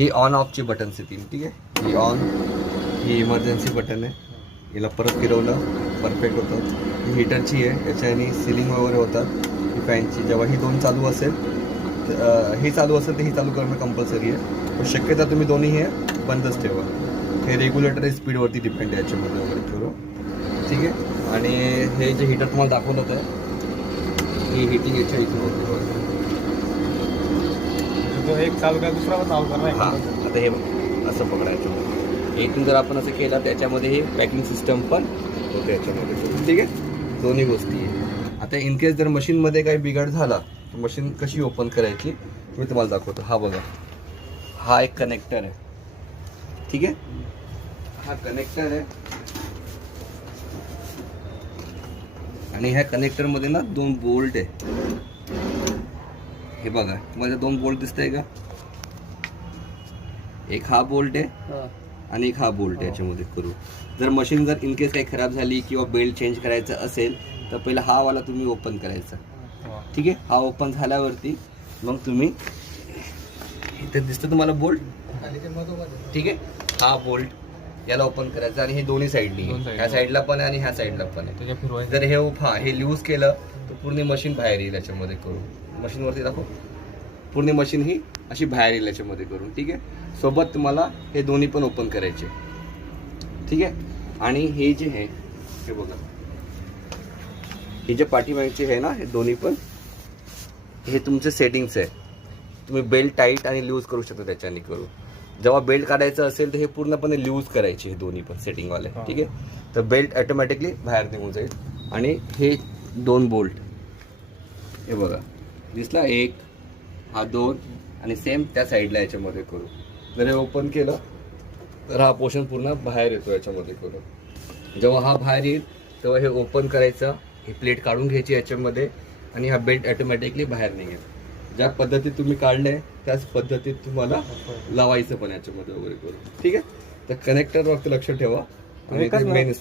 He on ऑफची buttons येतील, ठीक आहे. ही ऑन, ही इमर्जन्सी बटन आहे, याला परत फिरवलं परफेक्ट होतं. ही हीटरची आहे, याच्याने सिलिंग वगैरे होतात. ही फॅनची, जेव्हा ही दोन चालू असेल, ही चालू असेल तर ही चालू करणं कंपल्सरी आहे. पण शक्यता तुम्ही दोन्ही हे बंदच ठेवा. हे रेग्युलेटर स्पीडवरती डिपेंड आहे याच्यामध्ये वगैरे करू, ठीक आहे. आणि हे जे हीटर तुम्हाला दाखवलं होतं, ही हिटिंग याच्या इथून होते. तो एक चालू काय दुसरा पण चालू करणार. हां, आता हे असं पकडायचं. इथून जर आपण असं केलं त्याच्यामध्ये हे पॅकिंग सिस्टम पण होते याच्यामध्ये, ठीक आहे. दोन्ही गोष्टी आहे. आता इनकेस जर मशीनमध्ये काही बिघाड झाला तर मशीन कशी ओपन करायची मी तुम्हाला दाखवतो. हा बघा, हा एक कनेक्टर आहे, ठीक आहे. हा कनेक्टर आहे आणि ह्या कनेक्टरमध्ये ना दोन बोल्ट आहे. हे बघा, तुम्हाला दोन बोल्ट दिसतंय का? एक हा बोल्ट आहे आणि एक हा बोल्ट आहे याच्यामध्ये करू. जर मशीन जर इनकेस काही खराब झाली किंवा बेल्ट चेंज करायचं असेल तर पहिला हा वाला तुम्ही ओपन करायचा, ठीक आहे. हा ओपन झाल्यावरती मग तुम्ही, इथे दिसतं तुम्हाला बोल्ट, ठीक आहे. हा बोल्ट याला ओपन करायचा आणि हे दोन्ही साईडनी, ह्या साईडला पण आहे आणि ह्या साईडला पण आहे. जर हे हे लूज केलं तर पूर्ण मशीन बाहेर येईल याच्यामध्ये करू. मशीनवरती दाखव, पूर्ण मशीन ही अशी बाहेर येईल याच्यामध्ये करून, ठीक आहे. सोबत तुम्हाला हे दोन्ही पण ओपन करायचे, ठीक आहे. आणि हे जे आहे हे बघा, हे जे पाठीमागचे आहे ना, हे दोन्ही पण हे तुमचे सेटिंग्स आहे. तुम्ही बेल्ट टाईट आणि लूज करू शकता त्याच्याने करू. जेव्हा बेल्ट काढायचं असेल तर हे पूर्णपणे लूज करायचे हे दोन्ही पण सेटिंगवाले, ठीक आहे. तर बेल्ट ऑटोमॅटिकली बाहेर निघून जाईल. आणि हे दोन बोल्ट हे बघा दिसला, एक, हा दोन आणि सेम त्या साईडला याच्यामध्ये करू. जर हे ओपन केलं तर हा पोर्शन पूर्ण बाहेर येतो याच्यामध्ये करू. जेव्हा हा बाहेर येईल तेव्हा हे ओपन करायचं, ही प्लेट काढून घ्यायची याच्यामध्ये आणि हा बेल्ट ऑटोमॅटिकली बाहेर निघेल. ज्या पद्धतीत तुम्ही काढले त्याच पद्धतीत तुम्हाला लावायचं पण याच्यामध्ये वगैरे करू, ठीक आहे. तर कनेक्टरवरती लक्ष ठेवा आणि मेन